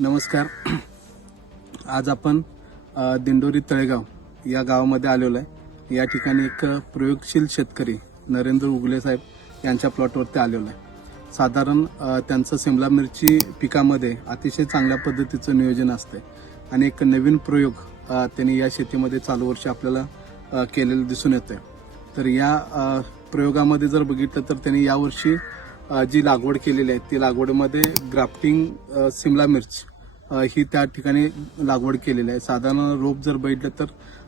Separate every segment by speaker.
Speaker 1: नमस्कार. आज आपण दिंडोरी तळेगाव या गावामध्ये आलेलो आहे. या ठिकाणी एक प्रयोगशील शेतकरी नरेंद्र उगले साहेब यांच्या प्लॉटवरती आलेलो आहे. साधारण त्यांचं सिमला मिरची पिकामध्ये अतिशय चांगल्या पद्धतीचं नियोजन असते आणि एक नवीन प्रयोग त्यांनी या शेतीमध्ये चालू वर्षी आपल्याला केलेलं दिसून येतं तर या प्रयोगामध्ये जर बघितलं तर त्यांनी यावर्षी जी लागवड केलेली आहे ती लागवडीमध्ये ग्राफ्टिंग सिमला मिर्च ही त्या ठिकाणी लागवड केलेली आहे. साधारण रोप जर बघितलं तर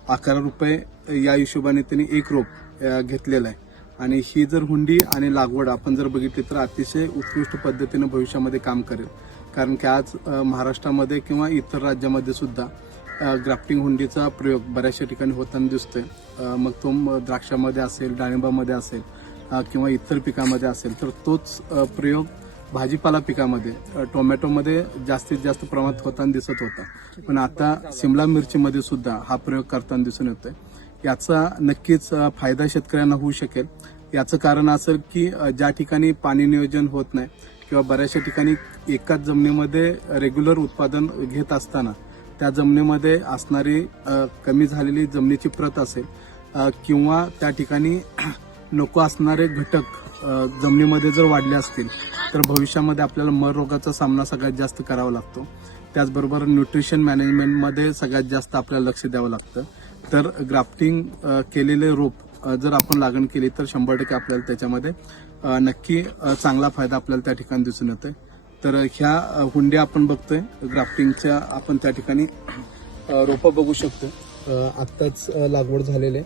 Speaker 1: अकरा रुपये या हिशोबाने त्यांनी एक रोप घेतलेला घेतलेलं आहे. आणि ही जर हुंडी आणि लागवड आपण जर बघितली तर अतिशय उत्कृष्ट पद्धतीने भविष्यामध्ये काम करेल. कारण की आज महाराष्ट्रामध्ये किंवा इतर राज्यामध्ये सुद्धा ग्राफ्टिंग हुंडीचा प्रयोग बऱ्याचशा ठिकाणी होताना दिसतोय. मग तो द्राक्षामध्ये असेल डाळिंबामध्ये असेल किंवा इतर पिकामध्ये असेल तर तोच प्रयोग भाजीपाला पिकामध्ये टोमॅटोमध्ये जास्तीत जास्त प्रमाणात होताना दिसत होता. पण आता सिमला मिरचीमध्ये सुद्धा हा प्रयोग करताना दिसून येतोय. याचा नक्कीच फायदा शेतकऱ्यांना होऊ शकेल. याचं कारण असेल की ज्या ठिकाणी पाणी नियोजन होत नाही किंवा बऱ्याचशा ठिकाणी एकाच जमिनीमध्ये रेग्युलर उत्पादन घेत असताना त्या जमिनीमध्ये असणारी कमी झालेली जमिनीची प्रत असेल किंवा त्या ठिकाणी नको असणारे घटक जमिनीमध्ये जर वाढले असतील तर भविष्यामध्ये आपल्याला मर रोगाचा सामना सगळ्यात जास्त करावा लागतो. त्याचबरोबर न्यूट्रिशन मॅनेजमेंटमध्ये सगळ्यात जास्त आपल्याला लक्ष द्यावं लागतं. तर ग्राफ्टिंग केलेले रोप जर आपण लागण केली तर शंभर टक्के आपल्याला त्याच्यामध्ये नक्की चांगला फायदा आपल्याला त्या ठिकाणी दिसून येतोय. तर ह्या हुंड्या आपण बघतोय. ग्राफ्टिंगच्या आपण त्या ठिकाणी रोपं बघू शकतो. आत्ताच लागवड लागवड झालेले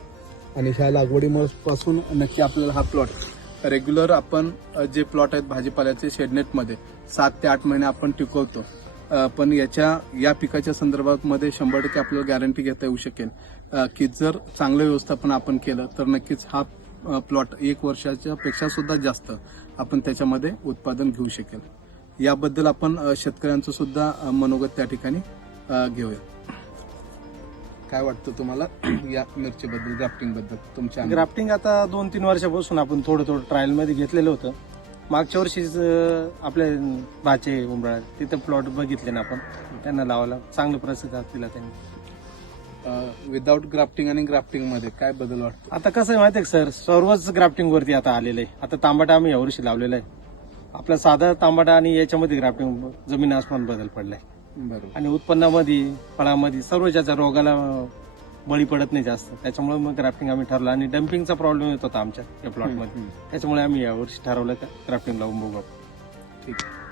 Speaker 1: आणि ह्या लागवडीपासून नक्की आपल्याला हा प्लॉट रेग्युलर आपण जे प्लॉट आहेत भाजीपाल्याचे शेडनेटमध्ये सात ते आठ महिने आपण टिकवतो. पण याच्या या पिकाच्या संदर्भामध्ये शंभर टक्के आपल्याला गॅरंटी घेता येऊ शकेल. की जर चांगलं व्यवस्थापन आपण केलं तर नक्कीच हा प्लॉट एक वर्षाच्या पेक्षा सुद्धा जास्त आपण त्याच्यामध्ये उत्पादन घेऊ शकेल. याबद्दल आपण शेतकऱ्यांचं सुद्धा मनोगत त्या ठिकाणी घेऊया. काय वाटतं तुम्हाला या मिरचीबद्दल ग्राफ्टिंगबद्दल तुमच्या?
Speaker 2: ग्राफ्टिंग आता दोन तीन वर्षापासून आपण थोडं थोडं ट्रायलमध्ये घेतलेलं होतं. मागच्या वर्षीच अं, आपले भाचे उंबरा तिथं प्लॉट बघितले ना आपण. त्यांना लावायला चांगलं प्रसिद्ध दिला त्यांनी.
Speaker 1: विदाऊट ग्राफ्टिंग आणि ग्राफ्टिंगमध्ये काय बदल वाटतो?
Speaker 2: आता कसं आहे माहिती आहे सर? सर्वच ग्राफ्टिंग वरती आता आलेलं आहे. आता तांबाटा आम्ही यावर्षी लावलेला आहे. आपला साधा तांबाटा आणि याच्यामध्ये ग्राफ्टिंग जमीन आसमान बदल पडलाय.
Speaker 1: बरोबर.
Speaker 2: आणि उत्पन्नामध्ये फळामध्ये सर्व ज्याच्या रोगाला बळी पडत नाही जास्त त्याच्यामुळे मग ग्राफ्टिंग आम्ही ठरवलं. आणि डम्पिंगचा प्रॉब्लेम येत होता आमच्या या प्लॉटमध्ये त्याच्यामुळे आम्ही यावर्षी ठरवलं का ग्राफ्टिंग लावून बघू.
Speaker 1: ठीक आहे.